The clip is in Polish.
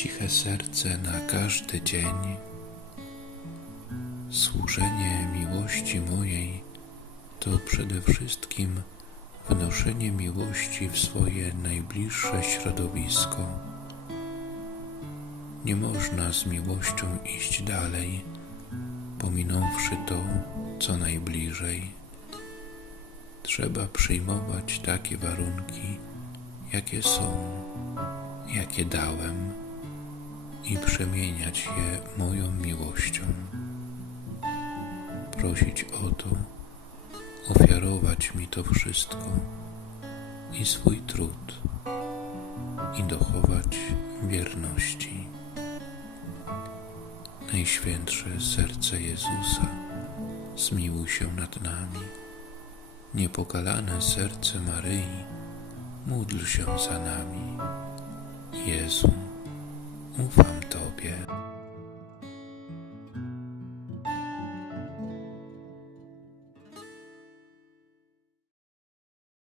ciche serce na każdy dzień. Służenie miłości mojej to przede wszystkim wnoszenie miłości w swoje najbliższe środowisko. Nie można z miłością iść dalej, pominąwszy to, co najbliżej. Trzeba przyjmować takie warunki, jakie są, jakie dałem, i przemieniać je moją miłością. Prosić o to, ofiarować mi to wszystko i swój trud, i dochować wierności. Najświętsze serce Jezusa, zmiłuj się nad nami. Niepokalane serce Maryi, módl się za nami. Jezu, ufam Tobie.